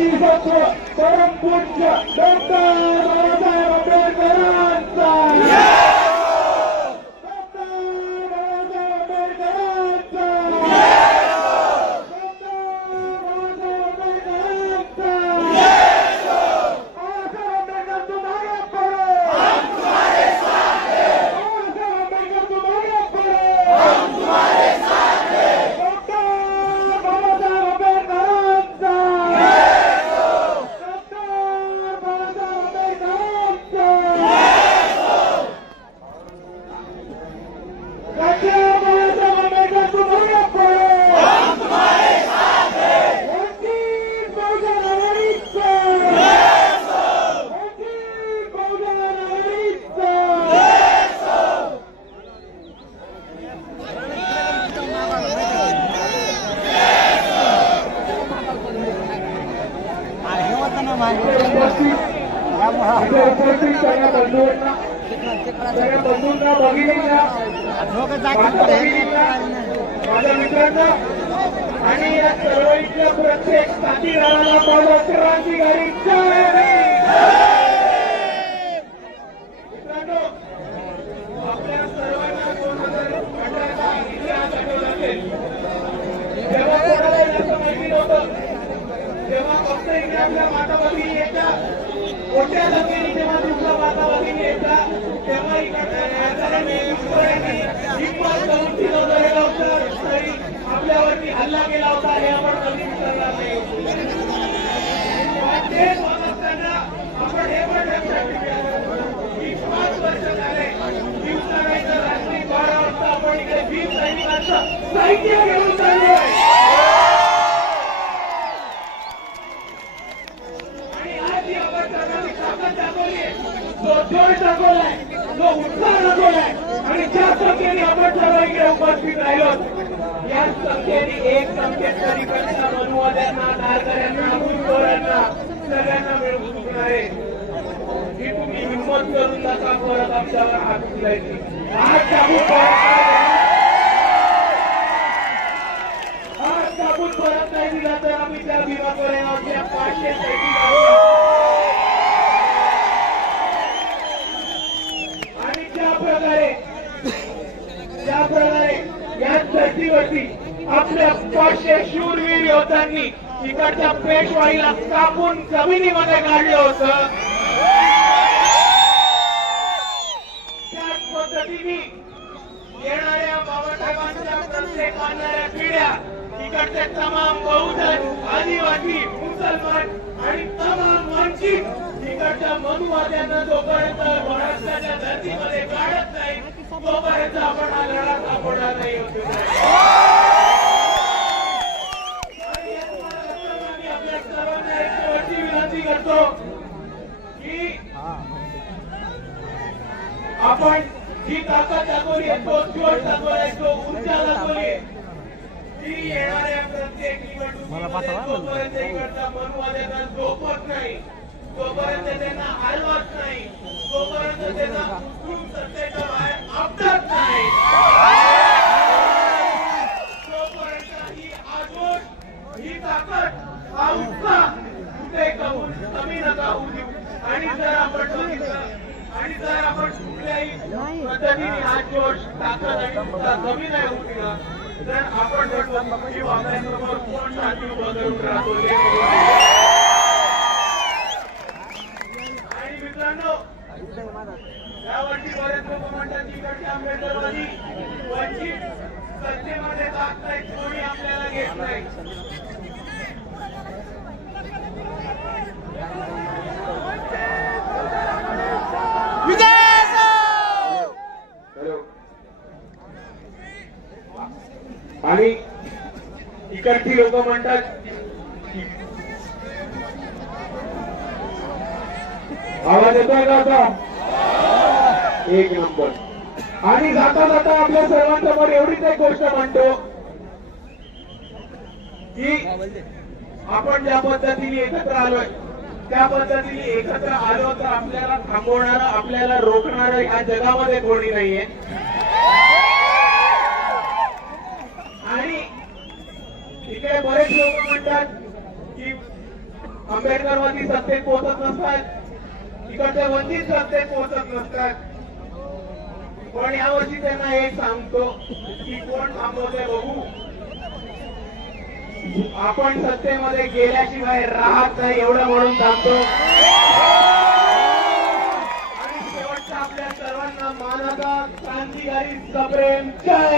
बोधिसत्व परमपूज्य डॉक्टर बाबासाहेब आंबेडकरांचा माझ्या मित्रांना आणि या चळवळीतल्या प्रत्येक साथीदाराला माझा क्रांतिकारीचा मित्रांनो, आपल्या सर्वांना 2018चा इतिहास आठवत असेल. जेव्हा कोणाला याचं माहिती नव्हतं, जेव्हा फक्त इंग्रजांच्या माता भगिनी यायच्या, मोठ्या संख्येने जेव्हा दुसऱ्या माता भगिनी यायच्या, तेव्हा इकडच्या खासदारांनी हिंमत करून दिलं होतं, तरी आपल्यावरती हल्ला केला होता. हे आपण कधी विसरणार नाही. तेच होत असताना आपण हे पण लक्षात ठेवूया की 5 वर्ष झाले दिवसानंतर रात्री 12 वाजता आपण इकडे 20 सैनिकांचं साहित्य घेऊन चाललोय. आणि आज ही आपण सर्वांनी ताकद दाखवलीय, जो जोश दाखवलाय, जो उत्साह दाखवलाय आणि ज्या संख्येने आपण सर्व इकडे उपस्थित राहिलो, या संख्येने एक संख्येत तरी कक्षा मनुवाद्यांना, नारकऱ्यांना, भुजबळांना सगळ्यांना मिळून चुकणार आहे की तुम्ही हिंमत करून नका परत आमच्यावर हात उचलायची. आज काबूल परत नाही दिला तर आम्ही त्या भीमा कोरेगावच्या 500 पैकी आणि ज्या प्रकारे या धर्तीवरती आपल्या 500 शूरवीर योद्धांनी इकडच्या पेशवाईला कापून जमिनीमध्ये काढलं होतं, त्याच पद्धतीने येणाऱ्या बाबासाहेबांच्या प्रत्येक आणणाऱ्या पिढ्या इकडचे तमाम बहुजन, आदिवासी, मुसलमान आणि तमाम वंचित इकडच्या मनुवाद्यांना जोपर्यंत महाराष्ट्राच्या धर्तीमध्ये काढत नाही तोपर्यंत आपण हा लढा थांबवणार नाही. आपल्या सर्वांना एक शेवटची विनंती करतो की आपण जी ताकद दाखवली आहे, तो जोश दाखवलाय, तो ऊर्जा दाखवली, ती येणाऱ्या प्रत्येक निवडणुकीमध्ये जोपर्यंत इकडच्या मनुवाद्यांना झोपत नाही, तोपर्यंत त्यांना हलवत नाही, तोपर्यंत त्यांना उचलून सत्तेच्या बाहेर आपटत नाही, तोपर्यंत ही आजोश, ही ताकद, हा उत्साह कुठे कमी नका होऊ देऊ. आणि जर आपण बघितलं आणि जर आपण कुठल्याही पद्धतीने हा जोश, ताकद आणि उत्साह कमी नाही होऊ दिला तर आपण म्हणतो की आपल्यासमोर कोण शांती उभं करून राहतो. आणि मित्रांनो, यावरती बरेच लोक म्हणतात की इकडचे आंबेडकरवादी वंचित सत्तेमध्ये जात नाही, कोणी आपल्याला घेत नाही. आणि इकडची लोक म्हणतात आवाज येतोय का आता? एक नंबर. आणि जाता जाता आपल्या सर्वांसमोर एवढीच एक गोष्ट म्हणतो की आपण ज्या पद्धतीने एकत्र आलोय त्या पद्धतीने एकत्र आलो तर आपल्याला थांबवणारं, आपल्याला रोखणारं या जगामध्ये कोणी नाहीये. आणि इकडे बरेच लोक म्हणतात की आंबेडकरवादी सत्तेत पोहोचत नसतात, इकडचे वंचित सत्तेत पोहोचत नसतात. पण यावर्षी त्यांना एक सांगतो की कोण थांबवते बघू. आपण सत्तेमध्ये गेल्याशिवाय राहत नाही एवढं म्हणून थांबतो. आणि शेवटचा आपल्या सर्वांना मानाचा क्रांतिकारी सप्रेम जय